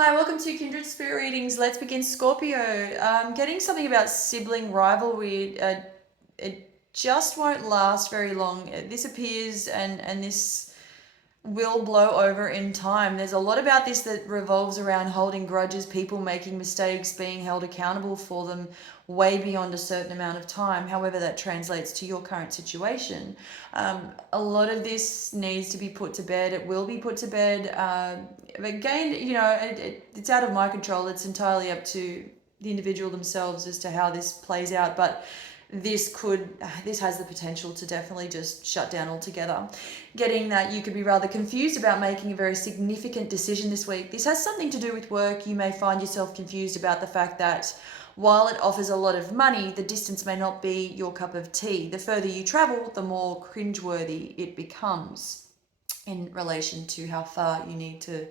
Hi, welcome to Kindred Spirit Readings. Let's begin, Scorpio. Getting something about sibling rivalry. It just won't last very long. This appears and this will blow over in time. There's a lot about this that revolves around holding grudges, people making mistakes, being held accountable for them way beyond a certain amount of time, however that translates to your current situation. A lot of this needs to be put to bed. It will be put to bed. Again, it's out of my control. It's entirely up to the individual themselves as to how this plays out, but this has the potential to definitely just shut down altogether. Getting that you could be rather confused about making a very significant decision this week. This has something to do with work. You may find yourself confused about the fact that while it offers a lot of money, the distance may not be your cup of tea. The further you travel, the more cringeworthy it becomes in relation to how far you need to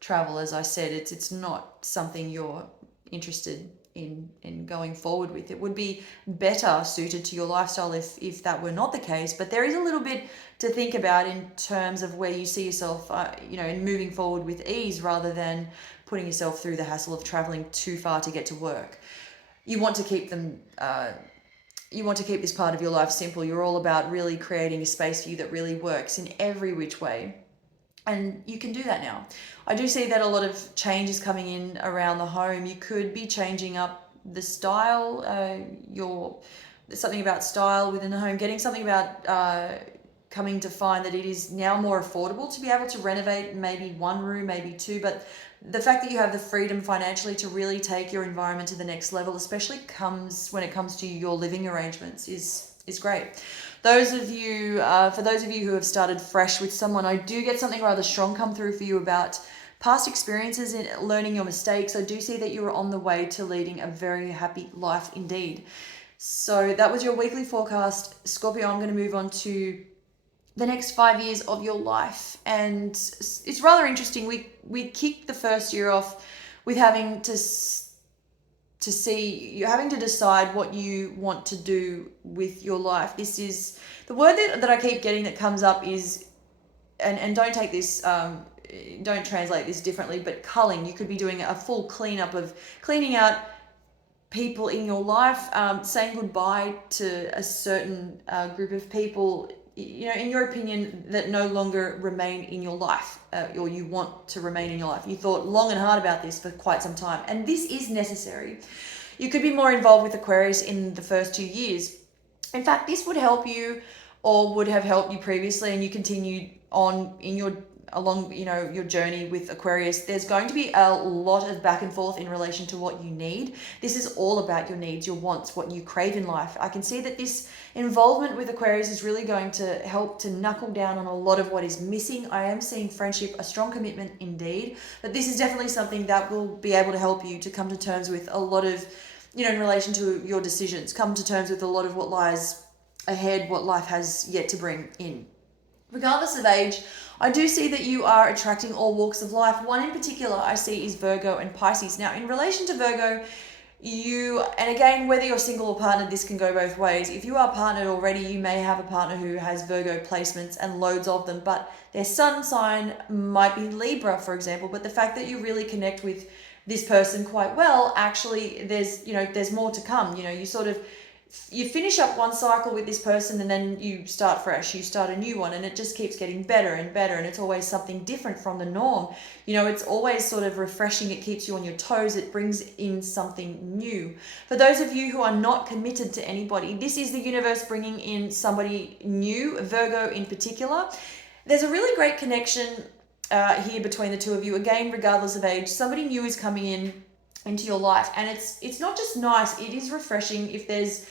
travel. As I said, it's not something you're interested in going forward with. It would be better suited to your lifestyle if that were not the case, but there is a little bit to think about in terms of where you see yourself in moving forward with ease rather than putting yourself through the hassle of traveling too far to get to work. You want to keep this part of your life simple. You're all about really creating a space for you that really works in every which way. And you can do that now. I do see that a lot of change is coming in around the home. You could be changing up the style, something about style within the home, getting something about coming to find that it is now more affordable to be able to renovate maybe one room, maybe two, but the fact that you have the freedom financially to really take your environment to the next level, especially when it comes to your living arrangements, is great. For those of you who have started fresh with someone, I do get something rather strong come through for you about past experiences and learning your mistakes. I do see that you are on the way to leading a very happy life indeed. So that was your weekly forecast, Scorpio. I'm going to move on to the next 5 years of your life, and it's rather interesting. We kicked the first year off with having to see you're having to decide what you want to do with your life. This is the word that I keep getting that comes up is, and don't take this, don't translate this differently, but culling. You could be doing a full cleanup of cleaning out people in your life, saying goodbye to a certain group of people, in your opinion, that no longer remain in your life, or you want to remain in your life. You thought long and hard about this for quite some time, and this is necessary. You could be more involved with Aquarius in the first 2 years. In fact, this would help you, or would have helped you previously, and you continued on along your journey with Aquarius. There's going to be a lot of back and forth in relation to what you need. This is all about your needs, your wants, what you crave in life. I can see that this involvement with Aquarius is really going to help to knuckle down on a lot of what is missing. I am seeing friendship, a strong commitment indeed, but this is definitely something that will be able to help you to come to terms with a lot of, in relation to your decisions, come to terms with a lot of what lies ahead, what life has yet to bring in. Regardless of age, I do see that you are attracting all walks of life. One in particular I see is Virgo and Pisces. Now, in relation to Virgo, and again, whether you're single or partnered, this can go both ways. If you are partnered already, you may have a partner who has Virgo placements and loads of them, but their sun sign might be Libra, for example. But the fact that you really connect with this person quite well, actually, there's more to come. You finish up one cycle with this person and then you start fresh, you start a new one, and it just keeps getting better and better, and it's always something different from the norm. It's always sort of refreshing. It keeps you on your toes. It brings in something new. For those of you who are not committed to anybody, this is the universe bringing in somebody new, Virgo in particular. There's a really great connection here between the two of you. Again, regardless of age, somebody new is coming into your life, and it's not just nice, it is refreshing. If there's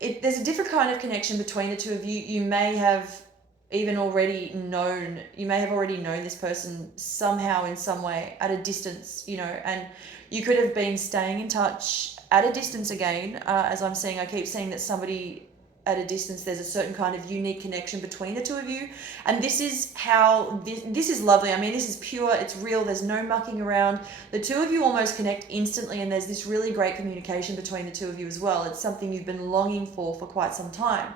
a different kind of connection between the two of you. You may have already known this person somehow, in some way, at a distance, and you could have been staying in touch at a distance again. As I'm saying, I keep saying that somebody at a distance, there's a certain kind of unique connection between the two of you, and this is how this is lovely. I mean, this is pure, it's real, there's no mucking around. The two of you almost connect instantly, and there's this really great communication between the two of you as well. It's something you've been longing for quite some time.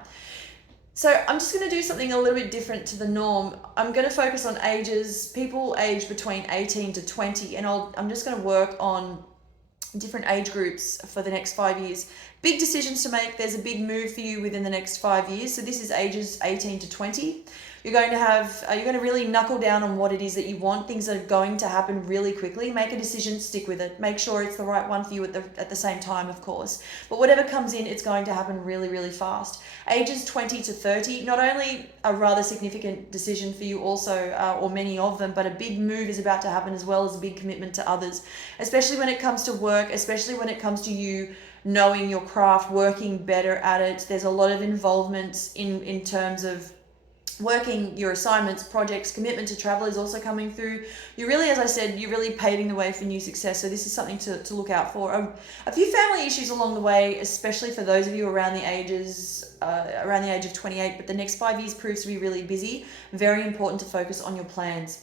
So I'm just going to do something a little bit different to the norm. I'm going to focus on ages, people aged between 18 to 20, and I'm just going to work on different age groups for the next 5 years. Big decisions to make. There's a big move for you within the next 5 years. So this is ages 18 to 20. You're going to really knuckle down on what it is that you want. Things that are going to happen really quickly. Make a decision, stick with it. Make sure it's the right one for you at the same time, of course. But whatever comes in, it's going to happen really, really fast. Ages 20 to 30, not only a rather significant decision for you also, or many of them, but a big move is about to happen as well as a big commitment to others, especially when it comes to work, especially when it comes to you knowing your craft, working better at it. There's a lot of involvement in terms of working your assignments, projects, commitment to travel is also coming through. You're really, as I said, you're really paving the way for new success. So this is something to look out for. A few family issues along the way, especially for those of you around the age of 28, but the next 5 years proves to be really busy. Very important to focus on your plans.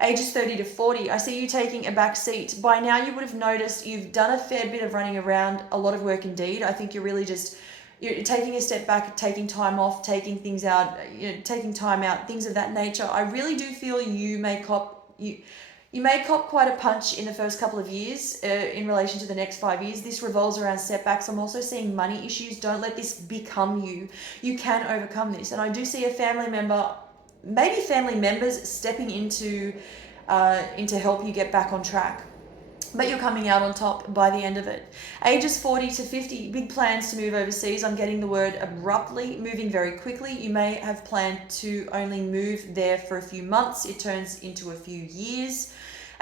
Ages 30 to 40, I see you taking a back seat. By now you would have noticed you've done a fair bit of running around, a lot of work indeed. I think you're really just you're taking a step back, taking time off, taking things out, taking time out, things of that nature. I really do feel you may cop quite a punch in the first couple of years in relation to the next 5 years. This revolves around setbacks. I'm also seeing money issues. Don't let this become you. You can overcome this. And I do see a family member, maybe family members, stepping into help you get back on track. But you're coming out on top by the end of it. Ages 40 to 50, big plans to move overseas. I'm getting the word abruptly, moving very quickly. You may have planned to only move there for a few months. It turns into a few years.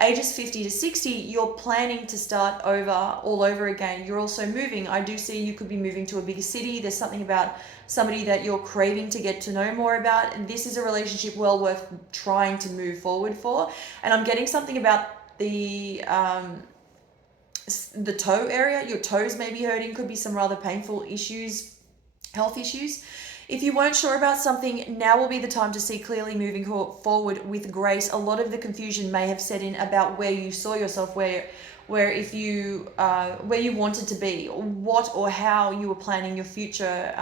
Ages 50 to 60, you're planning to start all over again. You're also moving. I do see you could be moving to a bigger city. There's something about somebody that you're craving to get to know more about. And this is a relationship well worth trying to move forward for. And I'm getting something about the toe area. Your toes may be hurting, could be some rather painful issues, health issues. If you weren't sure about something, now will be the time to see clearly, moving forward with grace. A lot of the confusion may have set in about where you saw yourself, where you wanted to be, or what or how you were planning your future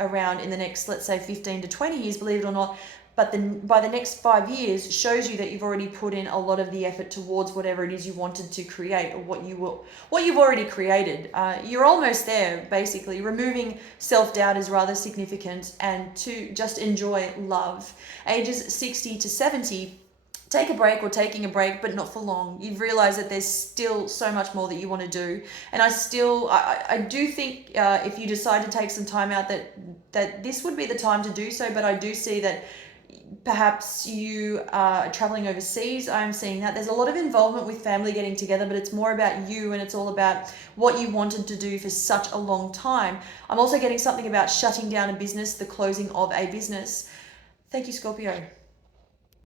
around in the next, let's say, 15 to 20 years, believe it or not. But then by the next 5 years shows you that you've already put in a lot of the effort towards whatever it is you wanted to create, or what you've already created. You're almost there, basically. Removing self-doubt is rather significant, and to just enjoy love. Ages 60 to 70, take a break or taking a break, but not for long. You've realized that there's still so much more that you want to do. And I do think if you decide to take some time out, that this would be the time to do so. But I do see that perhaps you are traveling overseas. I'm seeing that there's a lot of involvement with family getting together, but it's more about you, and it's all about what you wanted to do for such a long time. I'm also getting something about shutting down a business, the closing of a business. Thank you, Scorpio.